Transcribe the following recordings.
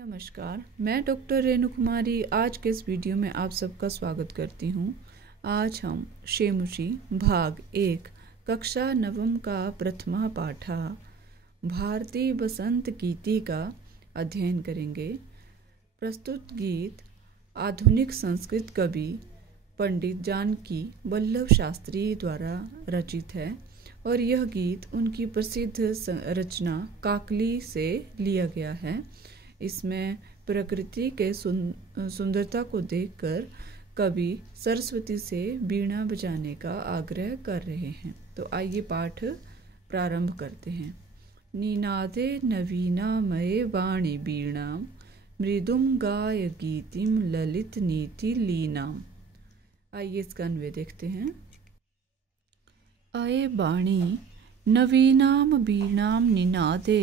नमस्कार, मैं डॉक्टर रेणु कुमारी आज के इस वीडियो में आप सबका स्वागत करती हूँ। आज हम शेमुषी भाग 1 कक्षा नवम का प्रथमा पाठा भारतीय बसंत गीति का अध्ययन करेंगे। प्रस्तुत गीत आधुनिक संस्कृत कवि पंडित जानकी वल्लभ शास्त्री द्वारा रचित है और यह गीत उनकी प्रसिद्ध रचना काकली से लिया गया है। इसमें प्रकृति के सुंदरता को देखकर कवि सरस्वती से वीणा बजाने का आग्रह कर रहे हैं। तो आइए पाठ प्रारंभ करते हैं। निनादे नवीनामये वाणी वीणाम मृदुम गाय गीतिम ललित नीति लीनाम। आइए इसका अन्वय देखते हैं। अये वाणी नवीनाम वीणाम निनादे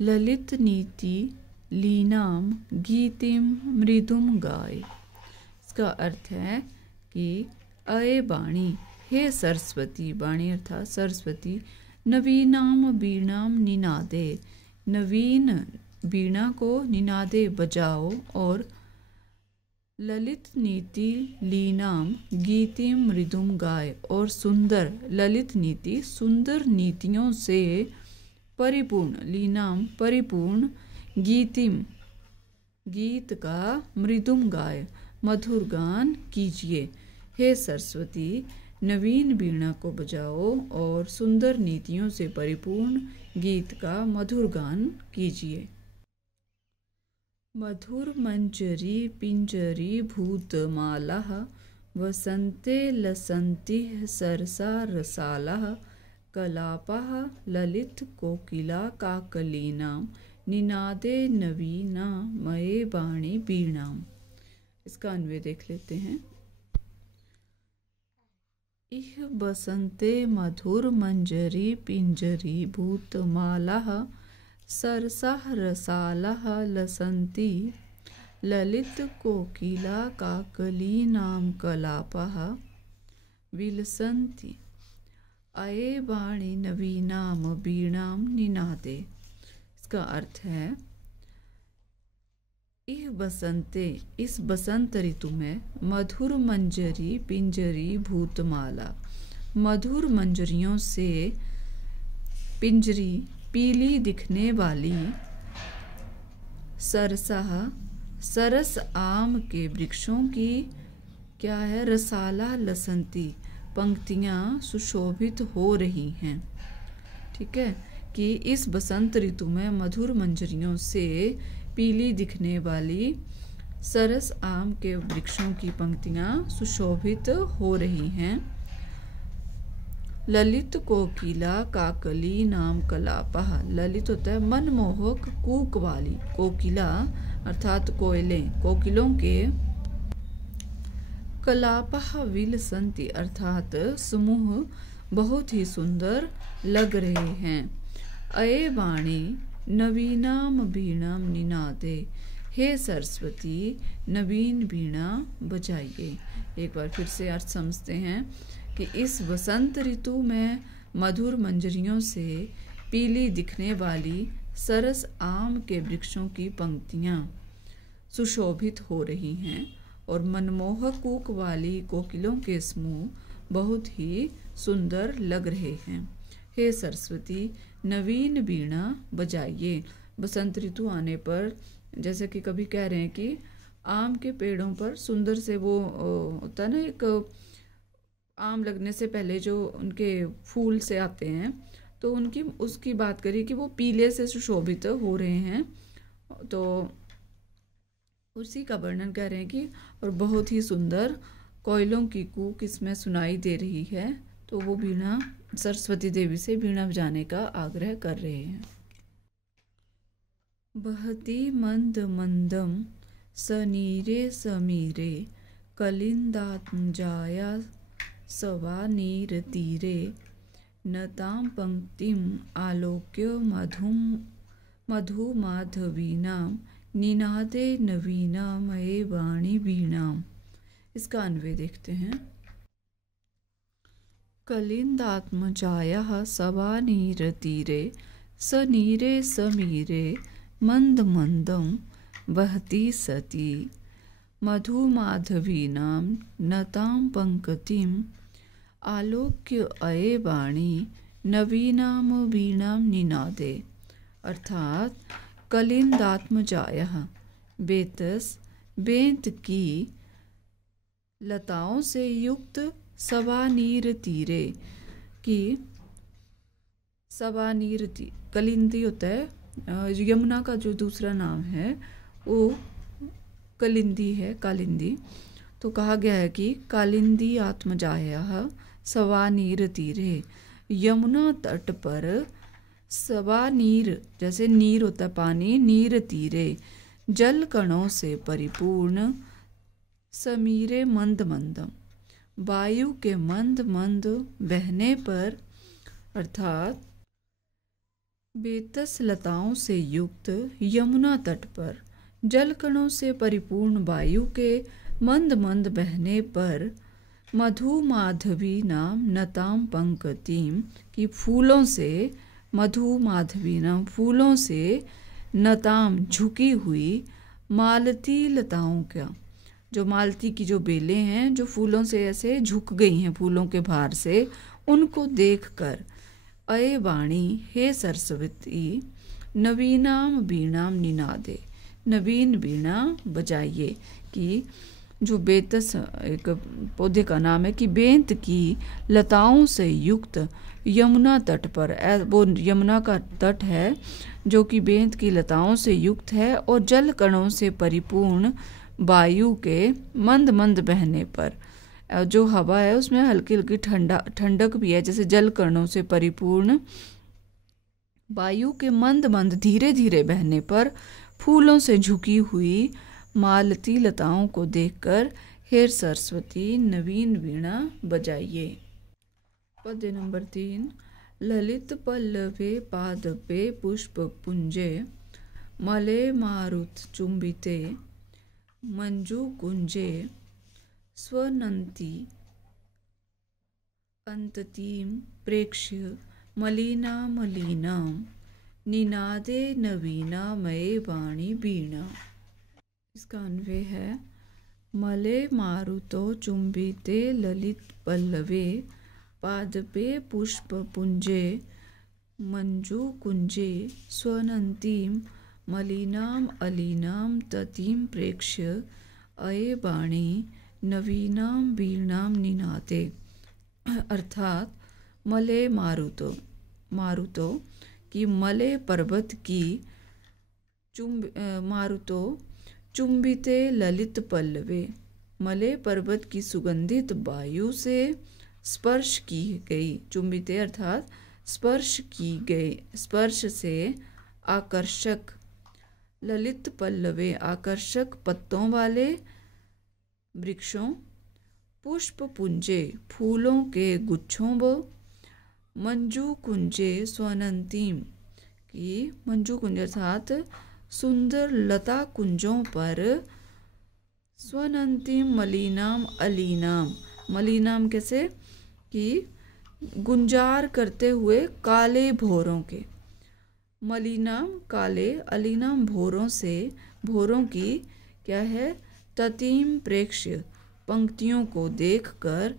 ललित नीति लीनाम गीतिम मृदुम गाय। इसका अर्थ है कि अये वाणी, हे सरस्वती, वाणी अर्थात सरस्वती, नवीनाम वीणाम निनादे, नवीन वीणा को निनादे बजाओ और ललित नीति लीनाम गीतिम मृदुम गाय, और सुंदर ललित नीति सुंदर नीतियों से परिपूर्ण, लीनाम परिपूर्ण, गीतिम गीत का, मृदुम गाय मधुर गान कीजिए। हे सरस्वती, नवीन वीणा को बजाओ और सुंदर नीतियों से परिपूर्ण गीत का मधुर गान कीजिए। मधुर मंजरी पिंजरी भूतमाला वसंते लसंति सरसा रसाला कलापा ललित कोकिला काकलीना निनादे नवीना मये वाणी वीणाम। इसका अन्वय देख लेते हैं। इह बसंते मधुर मंजरी पिंजरी भूतमाला सरसा रसाला लसंती ललित कोकिला काकली नाम कलापा विलसंती अये वाणी नवीनाम वीणाम निनादे। इसका अर्थ है इह बसंते, इस बसंत ऋतु में मधुर मंजरी पिंजरी भूतमाला, मधुर मंजरियों से पिंजरी पीली दिखने वाली, सरसा सरस आम के वृक्षों की क्या है, रसाला लसंती पंक्तियां सुशोभित हो रही हैं। ठीक है कि इस बसंत ऋतु में मधुर मंजरियों से पीली दिखने वाली सरस आम के वृक्षों की पंक्तियां सुशोभित हो रही हैं। ललित कोकिला काकली नाम कलापा, ललित होता है मनमोहक कूक वाली, कोकिला अर्थात कोयले, कोकिलों के, कलापा विलसंती अर्थात समूह बहुत ही सुंदर लग रहे हैं। अये वाणी नवीनाम वीणाम निनादे, हे सरस्वती नवीन वीणा बजाइए। एक बार फिर से अर्थ समझते हैं कि इस बसंत ऋतु में मधुर मंजरियों से पीली दिखने वाली सरस आम के वृक्षों की पंक्तियां सुशोभित हो रही हैं और मनमोहक कूक वाली कोकिलों के समूह बहुत ही सुंदर लग रहे हैं। हे सरस्वती नवीन वीणा बजाइए। बसंत ऋतु आने पर जैसे कि कभी कह रहे हैं कि आम के पेड़ों पर सुंदर से वो होता है ना, एक आम लगने से पहले जो उनके फूल से आते हैं, तो उनकी उसकी बात करिए कि वो पीले से सुशोभित हो रहे हैं। तो उसी का वर्णन कर रहे हैं कि और बहुत ही सुंदर कोयलों की कूक इसमें सुनाई दे रही है। तो वो वीणा, सरस्वती देवी से वीणा बजाने का आग्रह कर रहे हैं। बहती मंद मंदम सनीरे समीरे कलिंदाजाया सवा नीर तीरे नताम पंक्तिम आलोक्य मधु माधवीनाम निनादे नवीना मये वाणी वीणाम। इसका अन्वय देखते हैं। कलिंदात्मजायाः सवानीरतीरे सनीरे समीरे मंद मंदम वहति सति मधुमाधवीनां नतां पंक्तिम् आलोक्य अये वाणी नवीनाम वीणां निनादे। अर्थात कलिंदात्मजायः बेतस बेंत की लताओं से युक्त सवानीर तीरे की सवानीर कलिंदी होता है, यमुना का जो दूसरा नाम है वो कलिंदी है, कालिंदी। तो कहा गया है कि कालिंदी आत्मजायः सवानीर तीरे, यमुना तट पर सवानीर जैसे नीर होता है पानी, नीर तीरे जल कणों से परिपूर्ण समीरे मंद मंदम, वायु के मंद मंद बहने पर, अर्थात बेतस लताओं से युक्त यमुना तट पर जल कणों से परिपूर्ण वायु के मंद मंद बहने पर मधु माधवी नाम नताम पंक्तिम की फूलों से, मधु माधवी नाम फूलों से नताम झुकी हुई मालती लताओं का, जो मालती की जो बेलें हैं जो फूलों से ऐसे झुक गई हैं फूलों के भार से, उनको देखकर अये वाणी हे सरस्वती नवीनाम वीणाम निनादे, नवीन वीणा बजाइए। कि जो बेतस एक पौधे का नाम है कि बेंत की लताओं से युक्त यमुना तट पर, वो यमुना का तट है जो कि बेंत की लताओं से युक्त है और जल कणों से परिपूर्ण वायु के मंद मंद बहने पर, जो हवा है उसमें हल्की हल्की ठंडक भी है, जैसे जल कणों से परिपूर्ण वायु के मंद मंद धीरे धीरे बहने पर फूलों से झुकी हुई मालती लताओं को देखकर हे सरस्वती नवीन वीणा बजाइए। पद्य नंबर 3। ललित पल्लवे पादपे पुष्प पुंजे मले मारुत चुंबिते मंजू कुंजे स्वनंती अंततीम प्रेक्ष्य मलिना मलिना निनादे नवीना मये वाणी वीणा। इसका अन्वय है मले मारुतो चुंबिते ललित पल्लवे पादपे पुष्प पुंजे मंजू कुंजे स्वनंतीम मलिनाम अलीनाम ततीम प्रेक्ष्य अये वाणी नवीनाम वीणाम निनादे। अर्थात मले मारुतो की मले पर्वत की मारुतो चुंबिते ललित पल्लवे, मले पर्वत की सुगंधित वायु से स्पर्श की गई, चुंबिते अर्थात स्पर्श की गई, स्पर्श से आकर्षक, ललित पल्लवे आकर्षक पत्तों वाले वृक्षों, पुष्प पुंजे फूलों के गुच्छों व मंजू कुंजे स्वनंतीम की मंजू कुंज अर्थात सुंदर लता कुंजों पर स्वनंतीम मलिनाम अलीनाम, मलिनाम कैसे कि गुंजार करते हुए काले भोरों के, मलिनाम काले अलीनाम भोरों से, भोरों की क्या है ततीम प्रेक्ष्य पंक्तियों को देखकर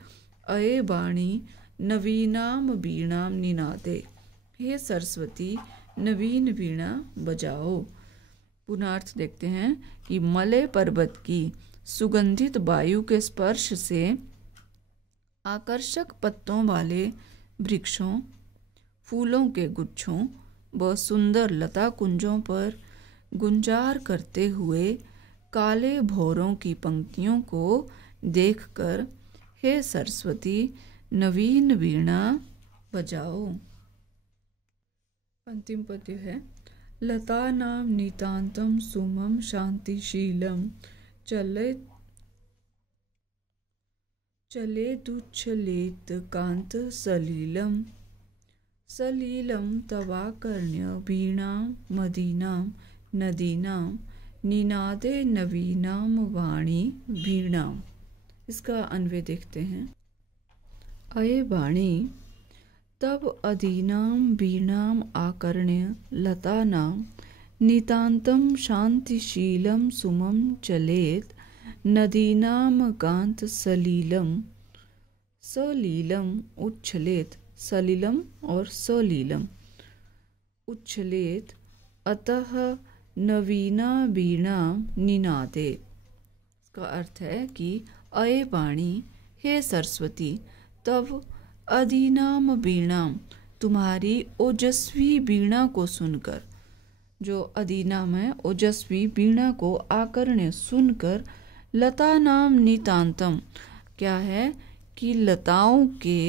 अये वाणी नवीनाम वीणाम निनादे, हे सरस्वती नवीन वीणा बजाओ। पुनार्थ देखते हैं कि मलय पर्वत की सुगंधित वायु के स्पर्श से आकर्षक पत्तों वाले वृक्षों, फूलों के गुच्छों व सुंदर लता कुंजों पर गुंजार करते हुए काले भौरों की पंक्तियों को देखकर हे सरस्वती नवीन वीणा बजाओ। अंतिम पद्य है लता नाम नितांतम सुमम शांतिशीलम चले दुच्छलेत कांत सलीलम सलीलम तवाकर्ण्य वीणा मदीनाम नदीनाम निनादे नवीनाम वाणी वीणा। इसका अन्वय देखते हैं। अये वाणी तब अदीनाम वीणाम आकर्ण्य लतानाम नितान्तं शान्तिशीलं सुमं चलेत नदीनां कांत सलीलम उच्छलेत, सलिलम और सलीलम उच्छलेत अतः नवीना वीणा निनादे। इसका अर्थ है कि अये वाणी, हे सरस्वती, तब अधीनाम वीणाम, तुम्हारी ओजस्वी वीणा को सुनकर, जो अधीनाम है ओजस्वी वीणा को आकर्ण्य सुनकर, लता नाम नितांतम, क्या है कि लताओं के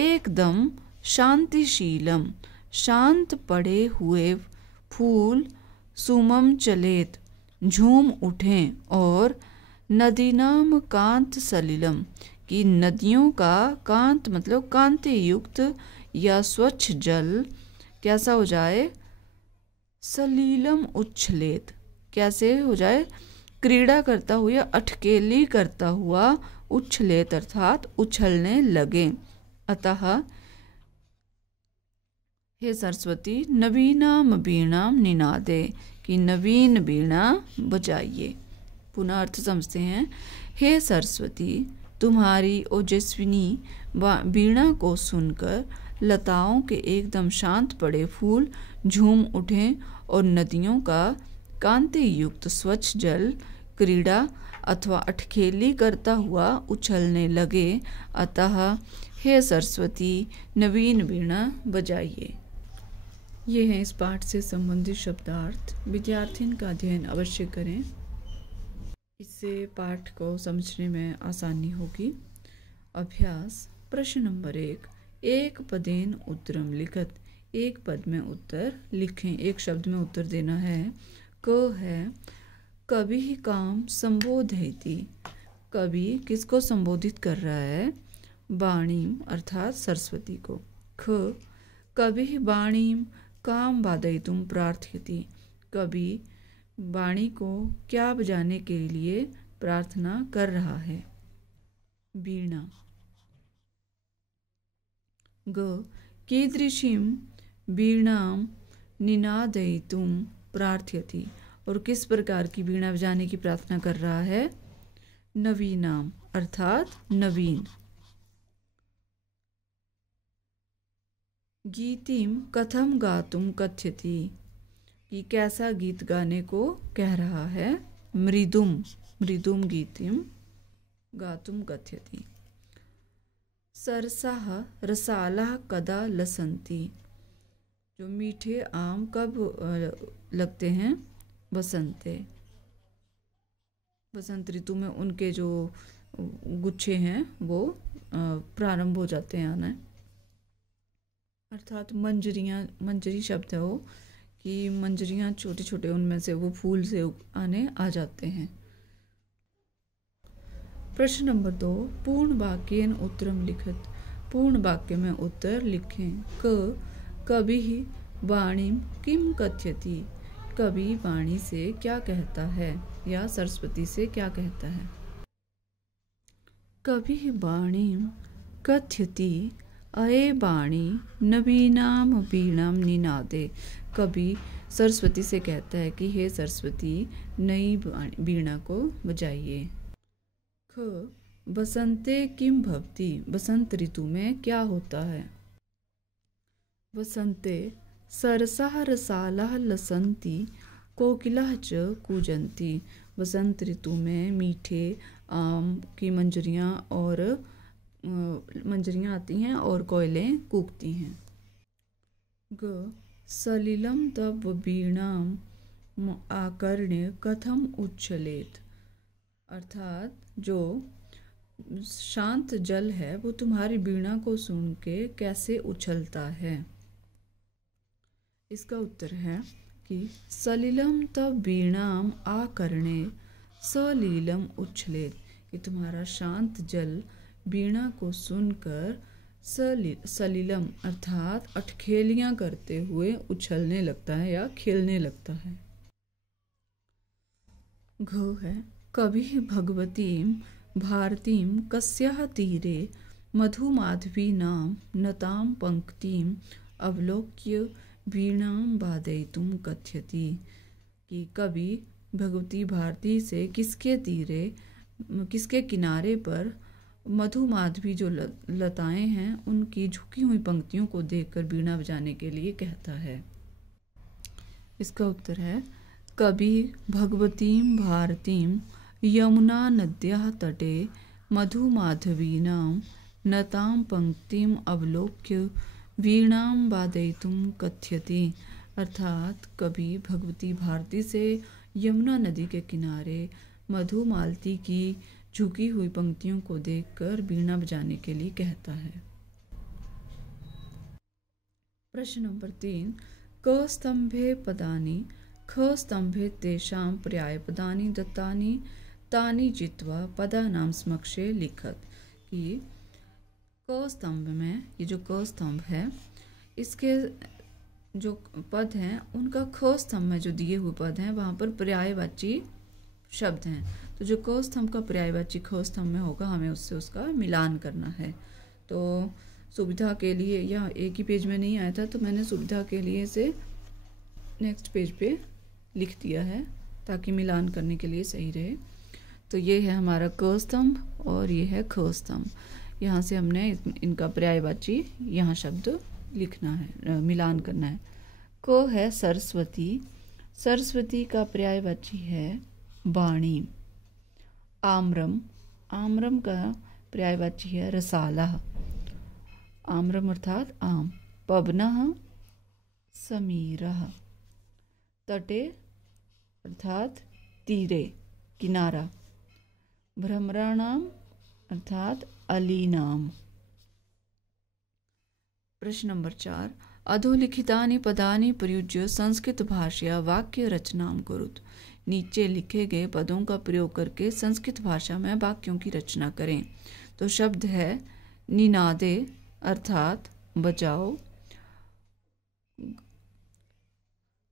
एकदम शांतिशीलम, शांत पड़े हुए फूल, सुमम चलेत, झूम उठें, और नदीनाम कांत सलिलम, कि नदियों का कांत मतलब कांति युक्त या स्वच्छ जल कैसा हो जाए, सलीलम उच्छलेत, कैसे हो जाए, क्रीड़ा करता हुआ या अटकेली करता हुआ, उच्छलेत अर्थात उछलने लगे। अतः हे सरस्वती नवीनाम वीणाम निनादे, कि नवीन वीणा बजाइए। पुनः अर्थ समझते हैं। हे सरस्वती, तुम्हारी ओजस्विनी वीणा को सुनकर लताओं के एकदम शांत पड़े फूल झूम उठें, और नदियों का कांति युक्त स्वच्छ जल क्रीड़ा अथवा अटखेली करता हुआ उछलने लगे। अतः हे सरस्वती नवीन वीणा बजाइए। ये हैं इस पाठ से संबंधित शब्दार्थ। विद्यार्थी का अध्ययन अवश्य करें, इससे पाठ को समझने में आसानी होगी। अभ्यास प्रश्न नंबर 1, एक पदेन उत्तरम लिखत, एक पद में उत्तर लिखें, एक शब्द में उत्तर देना है। क है कवि काम संबोधयति, कवि किसको संबोधित कर रहा है, वाणी अर्थात सरस्वती को। ख कवि वाणी काम वादयितुम प्रार्थयति, कवि वाणी को क्या बजाने के लिए प्रार्थना कर रहा है। वीणा। ग कीदृशीं वीणां निनादयितुं प्रार्थयति, और किस प्रकार की वीणा बजाने की प्रार्थना कर रहा है, नवीनाम अर्थात नवीन। गीतिम कथम गातुम कथ्यति, कि कैसा गीत गाने को कह रहा है, मृदुम, मृदुम गीतिम गातुम कथ्यति। सरसाः रसालाः कदा लसन्ति, जो मीठे आम कब लगते हैं, बसंते, बसंत ऋतु में उनके जो गुच्छे हैं वो प्रारंभ हो जाते हैं आना, अर्थात मंजरियाँ, मंजरी शब्द है वो, कि मंजरियाँ छोटे छोटे उनमें से वो फूल से आने आ जाते हैं। प्रश्न नंबर 2, पूर्ण वाक्येन उत्तरम लिखत, पूर्ण वाक्य में उत्तर लिखें। क कवि वाणीम किम कथ्यति, कवि वाणी से क्या कहता है या सरस्वती से क्या कहता है। कवि वाणीम कथ्यति अये वाणी नवीनाम वीणाम निनादे, कवि सरस्वती से कहता है कि हे सरस्वती नई वीणा को बजाइए। ख बसंते किम भवति, बसंत ऋतु में क्या होता है। वसंते सरसाः रसालाः लसन्ति कोकिलाः च कूजन्ति, वसंत ऋतु में मीठे आम की मंजरियाँ और मंजरियाँ आती हैं और कोयलें कूकती हैं। ग सलिलम तव वीणाम आकर्ण्य कथम उच्छलेत, अर्थात जो शांत जल है वो तुम्हारी वीणा को सुन के कैसे उछलता है। इसका उत्तर है कि सलिलम तव वीणाम आकर्ण्य सलीलम उच्छलेत, कि तुम्हारा शांत जल वीणा को सुनकर सलीलम अर्थात अटखेलियां करते हुए उछलने लगता है या खेलने लगता है। घ है कवि भगवतीं भारतीं कस्याः तीरे मधुमाधवी नाम नतां पंक्तिं अवलोक्य वीणां वादयितुं कथयति, कि कवि भगवती भारती से किसके किनारे पर मधुमाधवी जो लताएं हैं उनकी झुकी हुई पंक्तियों को देखकर वीणा बजाने के लिए कहता है। इसका उत्तर है कवि भगवतीं भारतीं यमुना नद्याः तटे मधुमाधवीनां नतां पंक्तिम अवलोक्य वीणां वादयितुं कथयति। अर्थात कवि भगवती भारती से यमुना नदी के किनारे मधुमालती की झुकी हुई पंक्तियों को देखकर वीणा बजाने के लिए कहता है। प्रश्न नंबर 3, क स्तंभे पदानि ख स्तंभे तेषां पर्यायपदानि दत्तानि तानि चित्वा पदानां समक्षे लिखत। कि क स्तंभ में, ये जो क स्तंभ है इसके जो पद हैं उनका ख स्तंभ में जो दिए हुए पद हैं वहाँ पर पर्यायवाची शब्द हैं, तो जो क स्तंभ का पर्यायवाची ख स्तंभ में होगा हमें उससे उसका मिलान करना है। तो सुविधा के लिए, यह एक ही पेज में नहीं आया था तो मैंने सुविधा के लिए इसे नेक्स्ट पेज पे लिख दिया है ताकि मिलान करने के लिए सही रहे। तो ये है हमारा क स्तंभ और ये है ख स्तंभ। यहाँ से हमने इनका पर्यायवाची यहाँ शब्द लिखना है, मिलान करना है। क है सरस्वती, सरस्वती का पर्यायवाची है वाणी। आम्रम, आम्रम का पर्यायवाची है रसाला। आम्रम अर्थात आम। पवनः समीरः। तटे अर्थात तीरे, किनारा। भ्रमराणाम अर्थात अलीनाम। प्रश्न नंबर 4, अधोलिखितानि पदानि प्रयुज्य संस्कृत भाषया वाक्य रचनां कुरुत। नीचे लिखे गए पदों का प्रयोग करके संस्कृत भाषा में वाक्यों की रचना करें। तो शब्द है निनादे अर्थात बजाओ।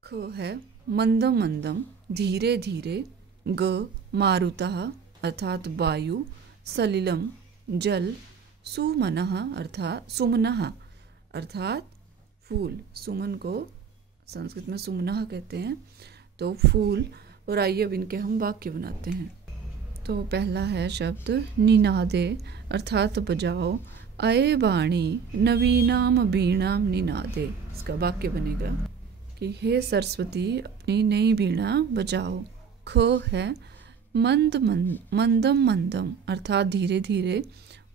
ख है मंदम मंदम, धीरे धीरे। ग मारुतः अर्थात वायु। सलिलम जल। सुमनः अर्थात सुमनः अर्थात फूल। सुमन को संस्कृत में सुमनः कहते हैं, तो फूल। और आइए अब इनके हम वाक्य बनाते हैं। तो पहला है शब्द निनादे अर्थात बजाओ। अये वाणी नवीनाम वीणाम निनादे। इसका वाक्य बनेगा कि हे सरस्वती अपनी नई वीणा बजाओ। ख है मंदम मंदम अर्थात धीरे धीरे।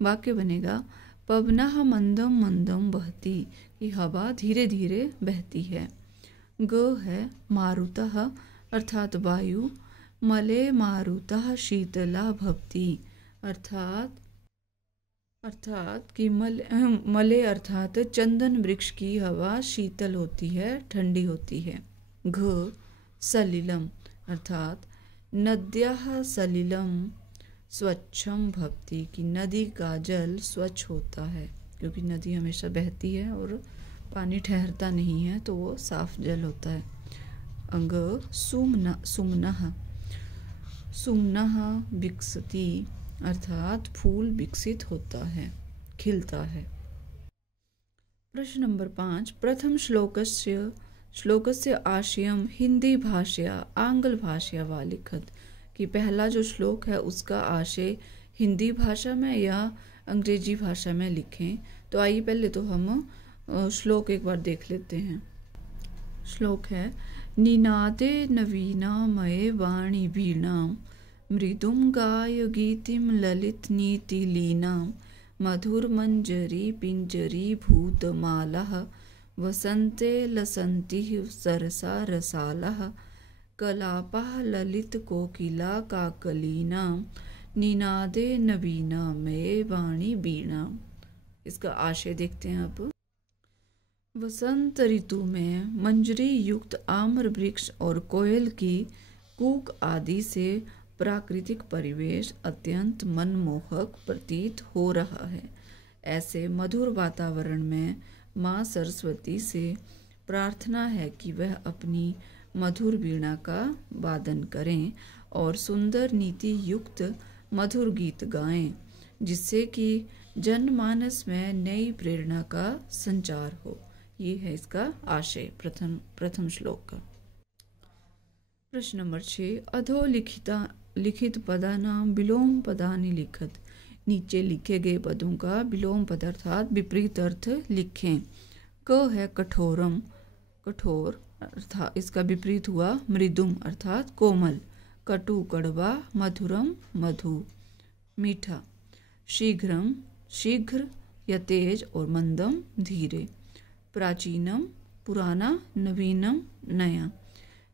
वाक्य बनेगा पवनः मंदम मंदम बहती, कि हवा धीरे धीरे बहती है। ग है मारुतः अर्थात वायु। मले मारुतः शीतला भवति अर्थात कि मले अर्थात चंदन वृक्ष की हवा शीतल होती है, ठंडी होती है। घ सलिलम अर्थात नद्याः सलिलम स्वच्छम भवति, कि नदी का जल स्वच्छ होता है, क्योंकि नदी हमेशा बहती है और पानी ठहरता नहीं है तो वो साफ जल होता है। अंग सुमनः विकसति अर्थात फूल विकसित होता है, खिलता है। प्रश्न नंबर 5, प्रथम श्लोकस्य आशयम हिंदी भाषया आंग्ल भाषया वा लिखत। कि पहला जो श्लोक है उसका आशय हिंदी भाषा में या अंग्रेजी भाषा में लिखें। तो आइए पहले तो हम श्लोक एक बार देख लेते हैं। श्लोक है निनादे नवीनामये वाणी वीणां मृदुं गाय गीतिं ललित नीति लीनां मधुरमंजरी पिंजरी भूतमालाः वसन्ते लसन्तिः सरसा रसालः कलापः ललित कोकिला काकलीनां निनादे नवीनामये वाणी वीणां। इसका आशय देखते हैं अब। वसंत ऋतु में मंजरी युक्त आम्र वृक्ष और कोयल की कूक आदि से प्राकृतिक परिवेश अत्यंत मनमोहक प्रतीत हो रहा है। ऐसे मधुर वातावरण में माँ सरस्वती से प्रार्थना है कि वह अपनी मधुर वीणा का वादन करें और सुंदर नीति युक्त मधुर गीत गाएं, जिससे कि जनमानस में नई प्रेरणा का संचार हो। ये है इसका आशय प्रथम श्लोक का। प्रश्न नंबर 6, अधो लिखित पदानां विलोम पदानि लिखत। नीचे लिखे गए पदों का विलोम पद अर्थात विपरीत अर्थ लिखें। क है कठोरम, कठोर अर्थात इसका विपरीत हुआ मृदुम अर्थात कोमल। कटु कड़वा, मधुरम मधु मीठा। शीघ्रम शीघ्र या तेज और मंदम धीरे। प्राचीनम पुराना, नवीनम नया।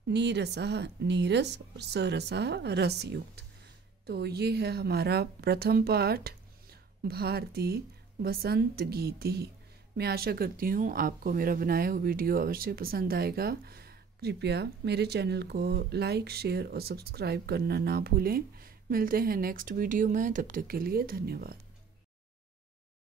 नीरसः नीरस और सरसः रसयुक्त। तो ये है हमारा प्रथम पाठ भारतीय बसंत गीति। मैं आशा करती हूँ आपको मेरा बनाया हुआ वीडियो अवश्य पसंद आएगा। कृपया मेरे चैनल को लाइक, शेयर और सब्सक्राइब करना ना भूलें। मिलते हैं नेक्स्ट वीडियो में, तब तक के लिए धन्यवाद।